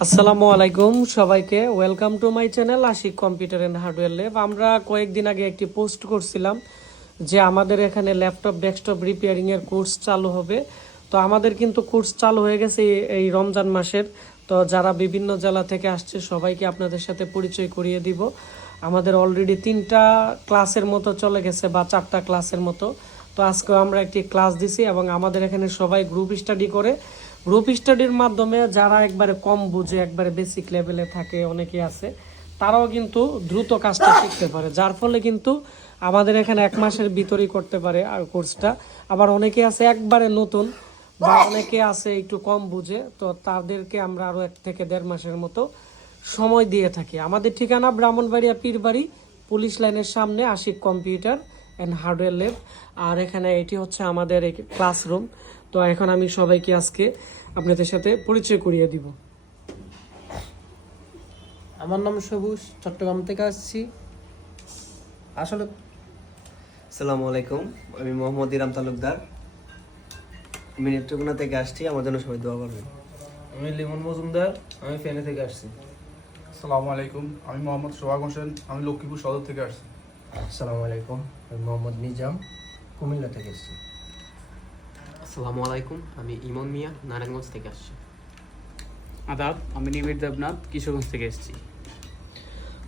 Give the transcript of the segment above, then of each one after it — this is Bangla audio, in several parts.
আসসালামু আলাইকুম সবাইকে। Welcome to my channel Ashiq computer and hardware lab আমরা কয়েকদিন আগে একটি পোস্ট করছিলাম যে আমাদের এখানে ল্যাপটপ, ডেস্কটপ রিপেয়ারিংয়ের কোর্স চালু হবে। তো আমাদের কিন্তু কোর্স চালু হয়ে গেছে এই- রমজান মাসের। তো যারা বিভিন্ন জেলা থেকে আসছে, সবাইকে আপনাদের সাথে পরিচয় করিয়ে দিব। আমাদের অলরেডি তিনটা ক্লাসের মতো চলে গেছে বা চারটা ক্লাসের মতো। তো আজকে আমরা একটি ক্লাস দিছি এবং আমাদের এখানে সবাই গ্রুপ স্টাডি করে। গ্রুপ স্টাডির মাধ্যমে যারা একবারে কম বুঝে, একবারে বেসিক লেভেলে থাকে অনেকে আছে, তারাও কিন্তু দ্রুত কাজটা শিখতে পারে। যার ফলে কিন্তু আমাদের এখানে এক মাসের ভিতরেই করতে পারে আর কোর্সটা আবার অনেকে আছে একবারে নতুন বা অনেকে আছে একটু কম বুঝে, তো তাদেরকে আমরা আরও এক থেকে দেড় মাসের মতো সময় দিয়ে থাকি। আমাদের ঠিকানা ব্রাহ্মণবাড়িয়া পীরবাড়ি, পুলিশ লাইনের সামনে Ashiq computer. And hardware lab আর এখানে এটি হচ্ছে আমাদের ক্লাসরুম তো এখন আমি সবাইকে আজকে আপনাদের সাথে পরিচয় করিয়ে দিব। আমার নাম সবুজ চট্টগ্রাম থেকে আসছি। আসলে আসসালামু আলাইকুম আমি মোহাম্মদ ইরাম তালুকদার। আমি নেত্রকোনা থেকে আসছি আমার জন্য সবাই দোয়া করবেন। আমি লিমন মজুমদার আমি ফেনী থেকে আসছি। আসসালামু আলাইকুম আমি মোহাম্মদ সোহাগ হোসেন আমি লক্ষ্মীপুর সদর থেকে আসছি। আসসালামু আলাইকুম আমি মোহাম্মদ নিজাম কুমিল্লা থেকে এসেছি। আসসালামু আলাইকুম আমি ইমন মিয়া নারায়ণগঞ্জ থেকে আসছি। আদাব আমি নিবিড় দেবনাথ কিশোরগঞ্জ থেকে এসেছি।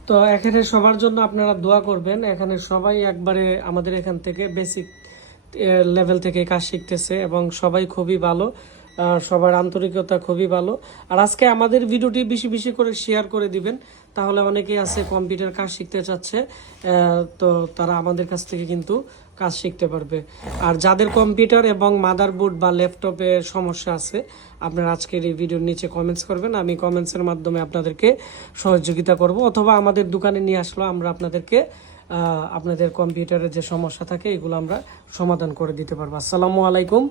তো এখানে সবার জন্য আপনারা দোয়া করবেন এখানে সবাই একবারে আমাদের এখান থেকে বেসিক লেভেল থেকে কাজ শিখতেছে এবং সবাই খুবই ভালো। সবার আন্তরিকতা খুবই ভালো। আর আজকে আমাদের ভিডিওটি বেশি বেশি করে শেয়ার করে দিবেন। তাহলে অনেকেই আছে কম্পিউটার কাজ শিখতে চাচ্ছে তো তারা আমাদের কাছ থেকে কিন্তু কাজ শিখতে পারবে। আর যাদের কম্পিউটার এবং মাদারবোর্ড বা ল্যাপটপে সমস্যা আছে, আপনারা আজকের এই ভিডিওর নিচে কমেন্টস করবেন। আমি কমেন্টসের মাধ্যমে আপনাদেরকে সহযোগিতা করব। অথবা আমাদের দোকানে নিয়ে আসলো আমরা আপনাদেরকে আপনাদের কম্পিউটারের যে সমস্যা থাকে, এগুলো আমরা সমাধান করে দিতে পারব। আসসালামু আলাইকুম।